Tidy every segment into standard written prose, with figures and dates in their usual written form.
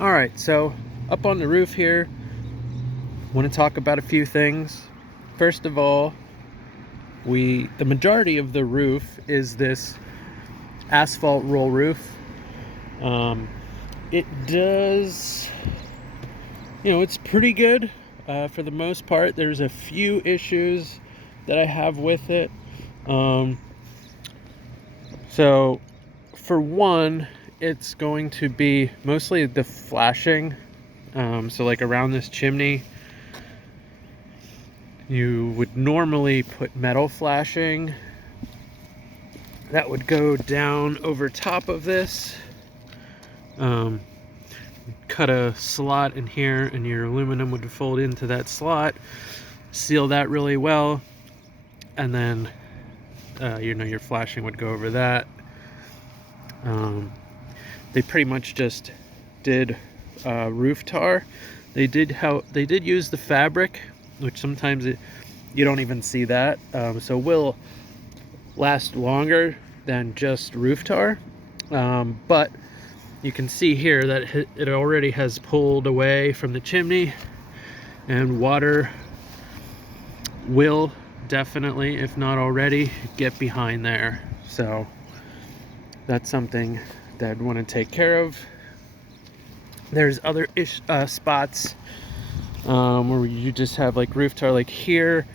All right, so up on the roof here, want to talk about a few things. First of all, the majority of the roof is this asphalt roll roof. It does, it's pretty good for the most part. There's a few issues that I have with it. So for one, it's going to be mostly the flashing. So like around this chimney, you would normally put metal flashing that would go down over top of this. Cut a slot in here and your aluminum would fold into that slot, seal that really well, and then your flashing would go over that. They pretty much just did roof tar. They did use the fabric, which sometimes you don't even see that, so will last longer than just roof tar. But you can see here that it already has pulled away from the chimney, and water will definitely, if not already, get behind there. So that's something that I'd want to take care of. There's other spots where you just have like roof tar, like here.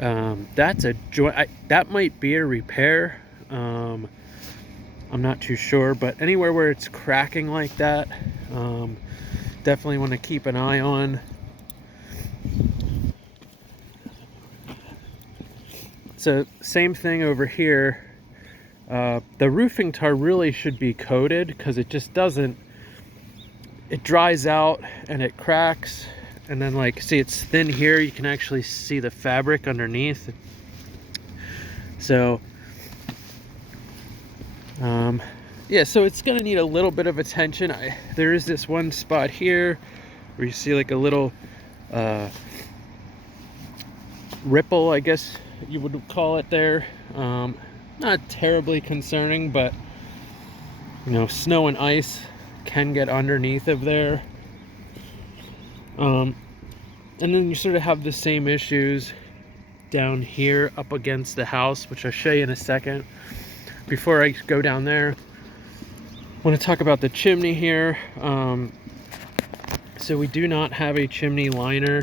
That's a joint. That might be a repair. I'm not too sure, but anywhere where it's cracking like that, definitely want to keep an eye on. So same thing over here. The roofing tar really should be coated because it just doesn't. It dries out and it cracks, and then see, it's thin here. You can actually see the fabric underneath. So yeah, so it's gonna need a little bit of attention. There is this one spot here where you see like a little ripple, I guess you would call it there. Not terribly concerning, but snow and ice can get underneath of there. And then you sort of have the same issues down here up against the house, which I'll show you in a second. Before I go down there, I want to talk about the chimney here. So we do not have a chimney liner.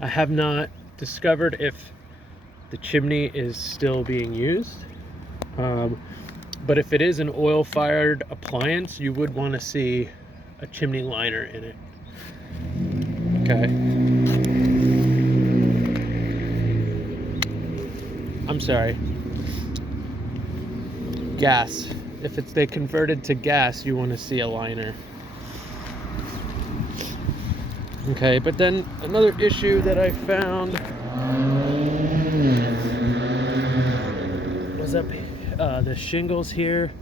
I have not discovered if the chimney is still being used. But if it is an oil-fired appliance, you would want to see a chimney liner in it. Okay. I'm sorry. Gas. If they converted to gas, you want to see a liner. Okay, but then another issue that I found was up the shingles here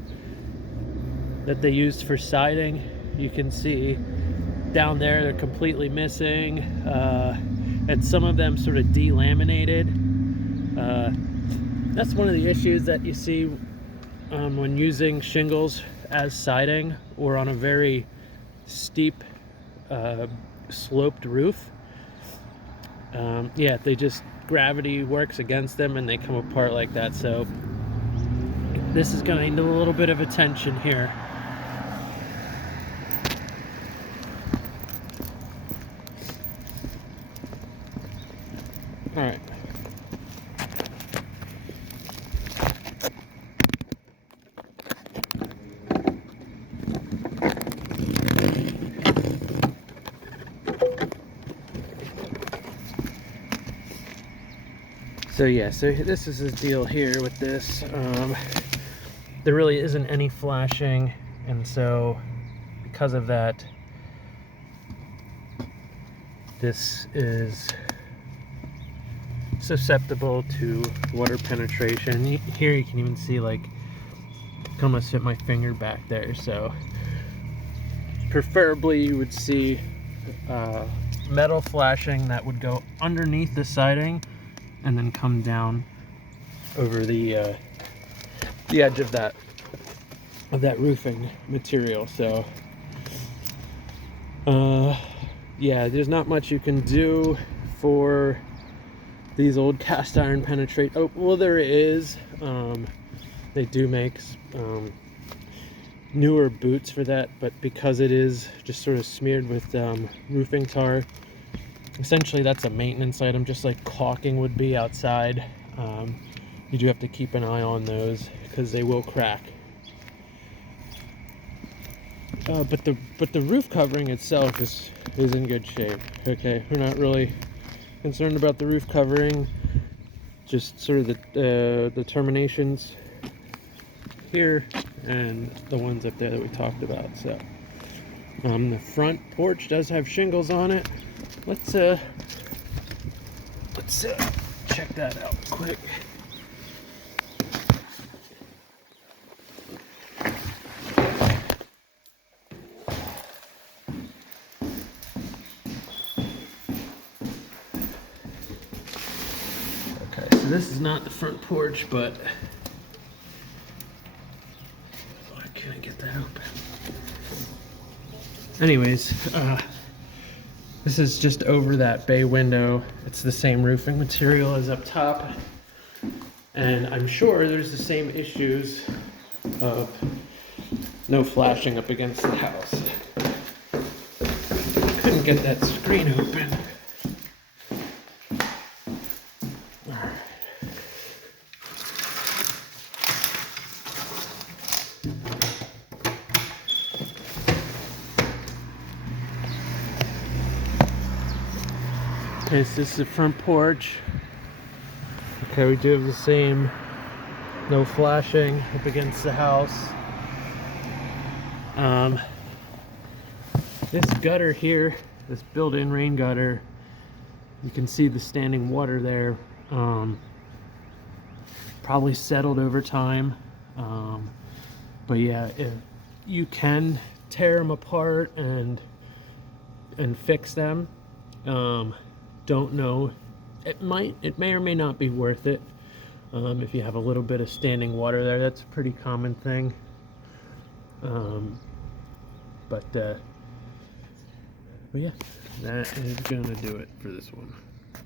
that they used for siding. You can see down there they're completely missing, and some of them sort of delaminated. That's one of the issues that you see when using shingles as siding or on a very steep sloped roof. Yeah, gravity works against them and they come apart like that. So this is going to need a little bit of attention here. All right. So yeah, so this is the deal here with this. There really isn't any flashing, and so because of that, this is susceptible to water penetration. Here you can even see, like, I can almost fit my finger back there. So preferably you would see metal flashing that would go underneath the siding and then come down over the edge of that roofing material. So Yeah, there's not much you can do for these old cast iron penetrate. Oh, well, there is. They do make newer boots for that, but because it is just sort of smeared with roofing tar, essentially that's a maintenance item, just like caulking would be outside. You do have to keep an eye on those because they will crack. But the roof covering itself is in good shape. Okay, we're not really concerned about the roof covering, just sort of the terminations here and the ones up there that we talked about. So the front porch does have shingles on it. Let's check that out quick. Okay, so this is not the front porch, but why can't I get that open? Anyways, this is just over that bay window. It's the same roofing material as up top, and I'm sure there's the same issues of no flashing up against the house. Couldn't get that screen open. Okay, so this is the front porch. Okay, we do have the same no flashing up against the house. This gutter here, this built-in rain gutter, you can see the standing water there. Probably settled over time. But yeah, you can tear them apart and fix them. Don't know. It may or may not be worth it. If you have a little bit of standing water there, that's a pretty common thing. But yeah, that is gonna do it for this one.